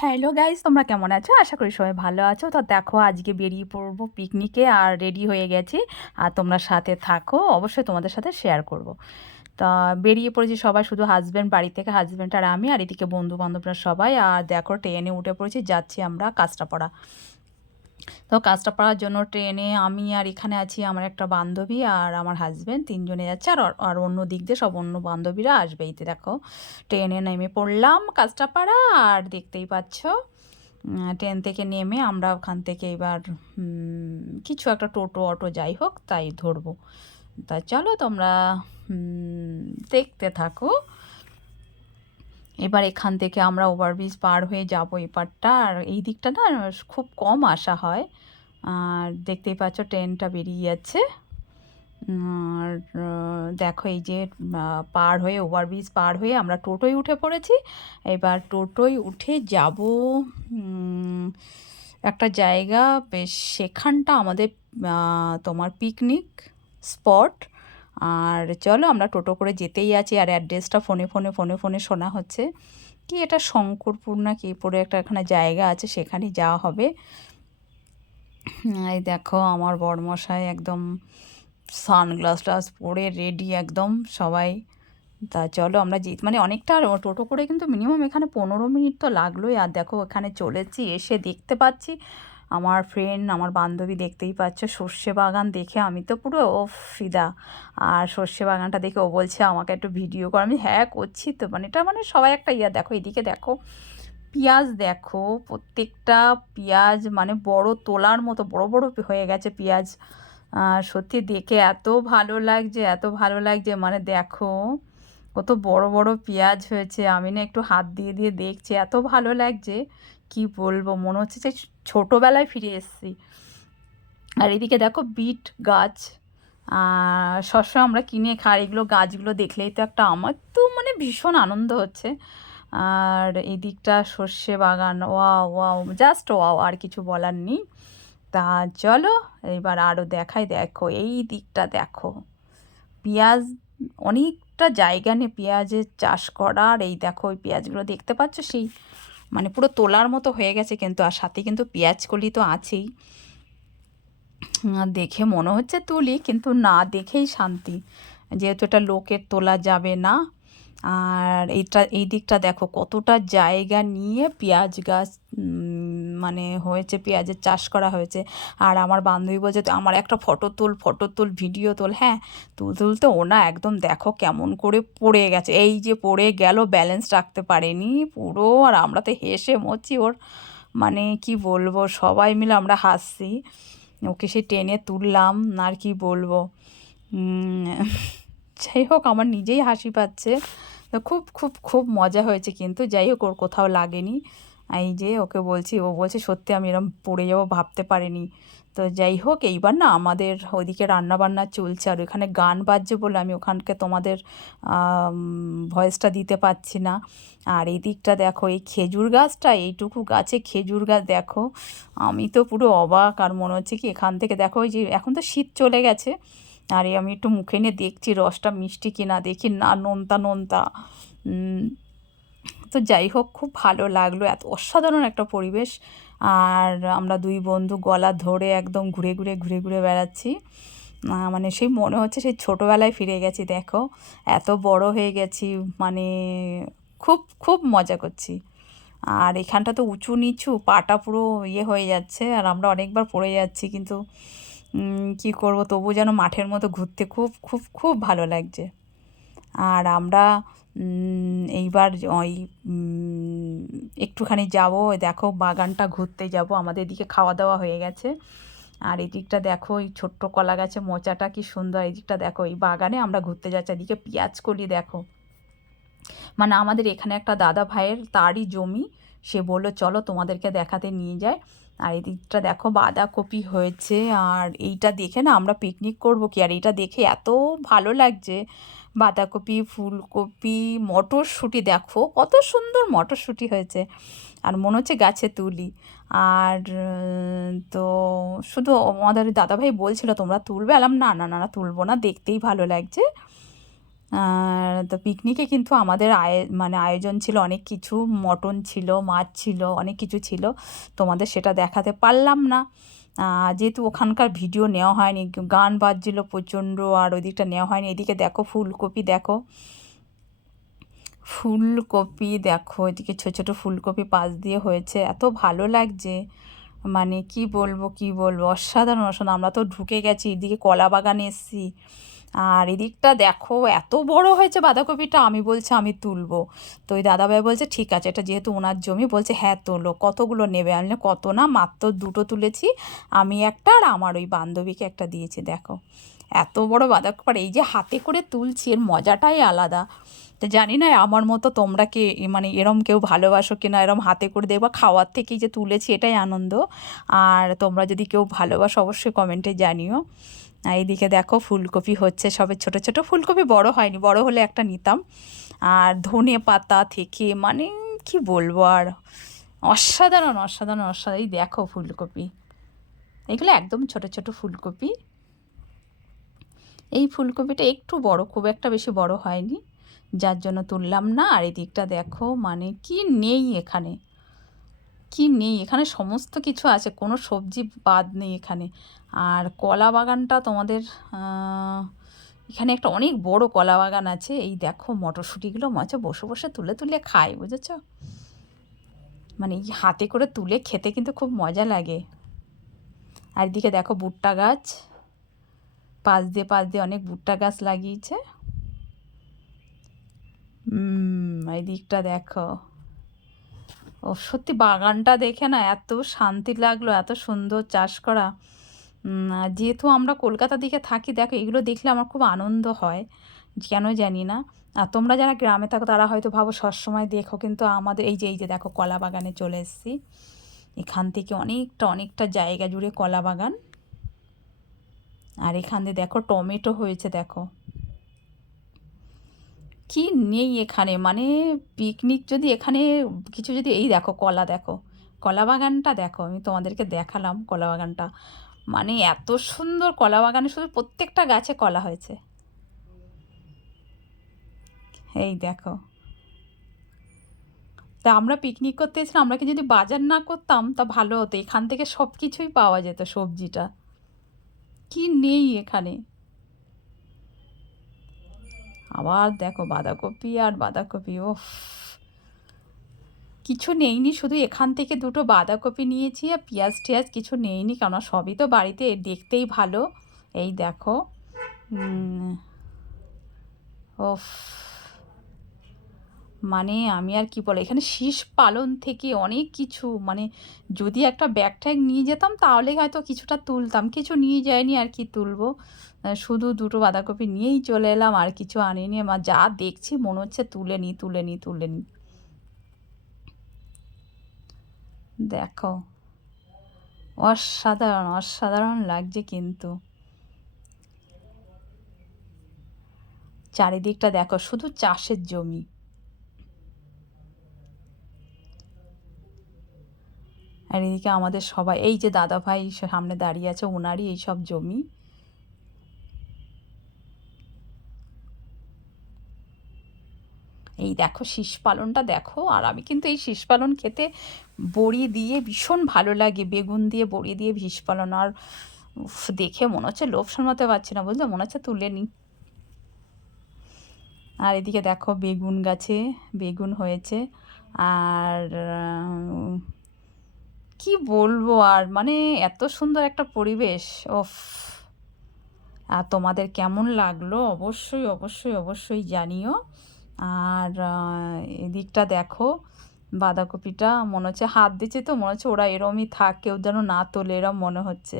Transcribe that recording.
Hello guys, তোমরা কেমন আছো? আশা করি সবাই ভালো আছো। তো দেখো, আজকে বেরিয়ে পড়বো পিকনিকে আর রেডি হয়ে গেছি। আর তোমরা সাথে থাকো, অবশ্যই তোমাদের সাথে শেয়ার করব। তা বেরিয়ে পড়েছি সবাই, শুধু হাজব্যান্ড বাড়ি থেকে, হাজব্যান্ড আর আমি, আর এদিকে বন্ধু বান্ধবরা সবাই। আর দেখো, ট্রেনে উঠে পড়েছি, যাচ্ছি আমরা কাঁচরাপাড়া। তো কাঁচরাপাড়ার জন্য ট্রেনে আমি আর এখানে আছি আমার একটা বান্ধবী আর আমার হাজব্যান্ড, তিনজনে যাচ্ছে। আর আর অন্য দিক দিয়ে সব অন্য বান্ধবীরা আসবে। এই দেখো, ট্রেনে নেমে পড়লাম কাঁচরাপাড়া। আর দেখতেই পাচ্ছ, ট্রেন থেকে নেমে আমরা ওখান থেকে এবার কিছু একটা টোটো অটো যাই হোক তাই ধরবো। তা চলো তোমরা দেখতে থাকো। এবার এখান থেকে আমরা ওভারব্রিজ পার হয়ে যাব এপারটা। আর এই দিকটা না খুব কম আসা হয়। আর দেখতেই পাচ্ছ ট্রেনটা বেরিয়ে যাচ্ছে। আর দেখো, এই যে পার হয়ে, ওভারব্রিজ পার হয়ে আমরা টোটোয় উঠে পড়েছি। এবার টোটোয় উঠে যাব একটা জায়গা, বেশ সেখানটা আমাদের তোমার পিকনিক স্পট। আর চলো, আমরা টোটো করে যেতেই আছি। আর অ্যাড্রেসটা ফোনে শোনা হচ্ছে কি, এটা শঙ্করপুর না কি পরে একটা এখানে জায়গা আছে, সেখানেই যাওয়া হবে। এই দেখো, আমার বরমশাই একদম সানগ্লাস টাস পরে রেডি একদম সবাই। তা চলো আমরা মানে অনেকটা টোটো করে কিন্তু মিনিমাম এখানে 15 মিনিট তো লাগলোই। আর দেখো, এখানে চলেছি, এসে দেখতে পাচ্ছি আমার ফ্রেন্ড, আমার বান্ধবী, দেখতেই পাচ্ছ সর্ষে বাগান দেখে আমি তো পুরো ও ফিদা। আর সর্ষে বাগানটা দেখে ও বলছে আমাকে একটু ভিডিও কর। আমি হ্যাঁ করছি তো, মানে এটা মানে সবাই একটা দেখো, এদিকে দেখো পেঁয়াজ, দেখো প্রত্যেকটা পেঁয়াজ মানে বড় তোলার মতো বড় বড় হয়ে গেছে পেঁয়াজ। আর সত্যি দেখে এত ভালো লাগছে, এত ভালো লাগছে, মানে দেখো কত বড় বড় পেঁয়াজ হয়েছে। আমি না একটু হাত দিয়ে দিয়ে দেখছি, এত ভালো লাগছে কি বলবো, মনে হচ্ছে যে ছোটোবেলায় ফিরে এসেছি। আর এদিকে দেখো বিট গাছ, শস্য আমরা কিনে খাই, এগুলো গাছগুলো দেখলেই তো একটা, আমার তো মানে ভীষণ আনন্দ হচ্ছে। আর এই দিকটা সর্ষে বাগান, ওয়াও ওয়াও, জাস্ট ওয়াও, আর কিছু বলার নেই। তা চলো এবার আরও দেখাই। দেখো এই দিকটা দেখো, পেঁয়াজ অনেকটা জায়গা নিয়ে পেঁয়াজের চাষ করা। আর এই দেখো ওই পেঁয়াজগুলো দেখতে পাচ্ছ, সেই মানে পুরো তোলার মতো হয়ে গেছে কিন্তু, আর সাথে কিন্তু পেঁয়াজ কলি তো আছেই। দেখে মনে হচ্ছে তুলি, কিন্তু না দেখেই শান্তি, যেহেতু এটা লোকের তোলা যাবে না। আর এই দিকটা দেখো কতটা জায়গা নিয়ে পেঁয়াজ গাছ মানে হয়েছে, পেঁয়াজের চাষ করা হয়েছে। আর আমার বান্ধবী বলছে আমার একটা ফটো তুল ভিডিও তোল। হ্যাঁ, তুলতে ও না একদম দেখো কেমন করে পড়ে গেছে, এই যে পড়ে গেল, ব্যালেন্স রাখতে পারেনি পুরো। আর আমরা তো হেসে মরছি ওর, মানে কি বলবো, সবাই মিলে আমরা হাসছি। ওকে সে টেনে তুললাম, আর কি বলবো। যাই হোক, আমার নিজেই হাসি পাচ্ছে। তো খুব খুব খুব মজা হয়েছে কিন্তু, যাই হোক ওর কোথাও লাগেনি। এই যে ওকে বলছি, ও বলছে সত্যি আমি এরম পড়ে যাবো ভাবতে পারিনি। তো যাই হোক, এইবার না আমাদের ওইদিকে রান্নাবান্না চলছে, আর ওখানে গান বাজছে বলে আমি ওখানকে তোমাদের ভয়েসটা দিতে পারছি না। আর এই দিকটা দেখো, এই খেজুর গাছটা, এইটুকু গাছে খেজুর গাছ দেখো, আমি তো পুরো অবাক। আর মনে হচ্ছে কি এখান থেকে দেখো, ওই যে এখন তো শীত চলে গেছে, আর এই আমি একটু মুখে নিয়ে দেখছি রসটা মিষ্টি কিনা, দেখি না নোনতা নোনতা। তো যাই হোক, খুব ভালো লাগলো, এত অসাধারণ একটা পরিবেশ। আর আমরা দুই বন্ধু গলা ধরে একদম ঘুরে ঘুরে বেড়াচ্ছি। মানে সেই মনে হচ্ছে সেই ছোটোবেলায় ফিরে গেছি। দেখো এত বড় হয়ে গেছি, মানে খুব খুব মজা করছি। আর এখানটা তো উঁচু নিচু, পাটা পুরো হয়ে যাচ্ছে, আর আমরা অনেকবার পড়ে যাচ্ছি, কিন্তু কী করবো, তবু যেন মাঠের মতো ঘুরতে খুব খুব খুব ভালো লাগছে। আর আমরা এইবার ওই একটুখানি যাব, দেখো বাগানটা ঘুরতে যাব, আমাদের এদিকে খাওয়া দাওয়া হয়ে গেছে। আর এদিকটা দেখো, এই ছোট্ট কলা গাছে মোচাটা কি সুন্দর, এদিকটা দেখো এই বাগানে আমরা ঘুরতে যাচ্ছি। এদিকে পেঁয়াজ কলি দেখো, মানে আমাদের এখানে একটা দাদা ভাইয়ের তারই জমি, সে বললো চলো তোমাদেরকে দেখাতে নিয়ে যায়। আর এদিকটা দেখো বাঁধাকপি হয়েছে। আর এইটা দেখে না আমরা পিকনিক করব কি, আর এইটা দেখে এত ভালো লাগছে, বাঁধাকপি, ফুলকপি, মটরশুঁটি, দেখো কত সুন্দর মটরশুঁটি হয়েছে, আর মনে হচ্ছে গাছে তুলি। আর তো শুধু আমাদের দাদাভাই বলছিল তোমরা তুলবে, আলাম না না না না তুলবো না, দেখতেই ভালো লাগছে। তো পিকনিকে কিন্তু আমাদের মানে আয়োজন ছিল অনেক কিছু, মটন ছিল, মাছ ছিল, অনেক কিছু ছিল। তোমাদের সেটা দেখাতে পারলাম না, যেহেতু ওখানকার ভিডিও নেওয়া হয়নি, গান বাজছিল প্রচণ্ড, আর ওই দিকটা নেওয়া হয়নি। এদিকে দেখো ফুলকপি, দেখো ফুলকপি, দেখো এদিকে ছোটো ছোটো ফুলকপি পাশ দিয়ে হয়েছে, এত ভালো লাগছে, মানে কি বলবো কি বলবো, অসাধারণ অসাধারণ। আমরা তো ঢুকে গেছি, এদিকে কলা বাগানে এসছি, আর এদিকটা দেখো এত বড় হয়েছে বাঁধাকপিটা, আমি বলছি আমি তুলবো। তো ওই দাদাভাই বলছে ঠিক আছে, এটা যেহেতু ওনার জমি, বলছে হ্যাঁ তোলো, কতগুলো নেবে? আমি বললাম, কত না, মাত্র দুটো তুলেছি, আমি একটা আর আমার ওই বান্ধবীকে একটা দিয়েছি। দেখো এত বড় বাঁধাকপি, আর এই যে হাতে করে তুলছি, এর মজাটাই আলাদা। তো জানি না আমার মতো তোমরা কে মানে এরম কেউ ভালোবাসো কিনা, এরম হাতে করে দেখবা, খাওয়ার থেকেই যে তুলেছি এটাই আনন্দ। আর তোমরা যদি কেউ ভালোবাসো অবশ্যই কমেন্টে জানিও। আর এইদিকে দেখো ফুলকপি হচ্ছে, সবে ছোট ছোট ফুলকপি, বড় হয়নি, বড় হলে একটা নিতাম। আর ধনে পাতা থেকে মানে কি বলবো আর, অসাধারণ অসাধারণ অসাধারণ। এই দেখো ফুলকপি, এগুলো একদম ছোট ছোট ফুলকপি। এই ফুলকপিটা একটু বড়, খুব একটা বেশি বড় হয়নি, যার জন্য তুললাম না। আর এই দিকটা দেখো, মানে কি নেই এখানে, কি নেই এখানে, সমস্ত কিছু আছে, কোনো সবজি বাদ নেই এখানে। আর কলা বাগানটা তোমাদের, এখানে একটা অনেক বড় কলা বাগান আছে। এই দেখো মটরশুঁটিগুলো মাছে বসে বসে তুলে তুলে খায়, বুঝেছ? মানে এই হাতে করে তুলে খেতে কিন্তু খুব মজা লাগে। আর এদিকে দেখো ভুট্টা গাছ, পাশ দিয়ে অনেক ভুট্টা গাছ লাগিয়েছে। এই দিকটা দেখো, ও সত্যি বাগানটা দেখে না এত শান্তি লাগলো, এত সুন্দর চাষ করা। আর যেহেতু আমরা কলকাতার দিকে থাকি, দেখো এগুলো দেখলে আমার খুব আনন্দ হয়, কেন জানি না। আর তোমরা যারা গ্রামে থাকো তারা হয়তো ভাবো সবসময় দেখো, কিন্তু আমাদের এই যে দেখো কলা বাগানে চলে এসেছি, এখান থেকে অনেকটা অনেকটা জায়গা জুড়ে কলা বাগান। আর এখান দিয়ে দেখো টমেটো হয়েছে, দেখো কি নেই এখানে, মানে পিকনিক যদি এখানে কিছু যদি, এই দেখো কলা, দেখো কলা বাগানটা দেখো, আমি তোমাদেরকে দেখালাম কলা বাগানটা, মানে এত সুন্দর কলা বাগানে, শুধু প্রত্যেকটা গাছে কলা হয়েছে। এই দেখো, তা আমরা পিকনিক করতে এসেছিলাম, আমরা কি যদি বাজার না করতাম তা ভালো হতো, এখান থেকে সব কিছুই পাওয়া যেত, সবজিটা কি নেই এখানে। আবার দেখো বাঁধাকপি আর বাঁধাকপি, ও কিছু নেইনি, শুধু এখান থেকে দুটো বাঁধাকপি নিয়েছি, আর পেঁয়াজ টিয়াজ কিছু নেইনি, কেননা সবই তো বাড়িতে, দেখতেই ভালো। এই দেখো, ওফ, মানে আমি আর কি বলো, এখানে শীষ পালন থেকে অনেক কিছু, মানে যদি একটা ব্যাগ ট্যাগ নিয়ে যেতাম তাহলে হয়তো কিছুটা তুলতাম, কিছু নিয়ে যায়নি, আর কি তুলবো। শুধু দুটো বাঁধাকপি নিয়েই চলে এলাম, আর কিছু আনিনি। আমার যা দেখছি মনে হচ্ছে তুলে নিই তুলে নিই তুলে নিই। দেখো অসাধারণ অসাধারণ লাগছে কিন্তু, চারিদিকটা দেখো শুধু চাষের জমি। আর এদিকে আমাদের সবাই, এই যে দাদা ভাই সামনে দাঁড়িয়ে আছে, ওনারই এই সব জমি। এই দেখো শীষ পালনটা দেখো, আর আমি কিন্তু এই শীষ পালন খেতে বড়ি দিয়ে ভীষণ ভালো লাগে, বেগুন দিয়ে বড়ি দিয়ে শীষ পালন, আর দেখে মনে হচ্ছে লোভ সামলাতে পারছি না, বুঝলে, মনে হচ্ছে তুলে নিই। আর এদিকে দেখো বেগুন গাছে বেগুন হয়েছে, আর কি বলবো আর, মানে এত সুন্দর একটা পরিবেশ। ওফ, আর তোমাদের কেমন লাগলো অবশ্যই অবশ্যই অবশ্যই জানিও। আর এদিকটা দেখো বাঁধাকপিটা, মনে হচ্ছে হাত দিচ্ছে তো মনে হচ্ছে ওরা এরমই থাক, কেউ যেন না তোলে, এরম মনে হচ্ছে।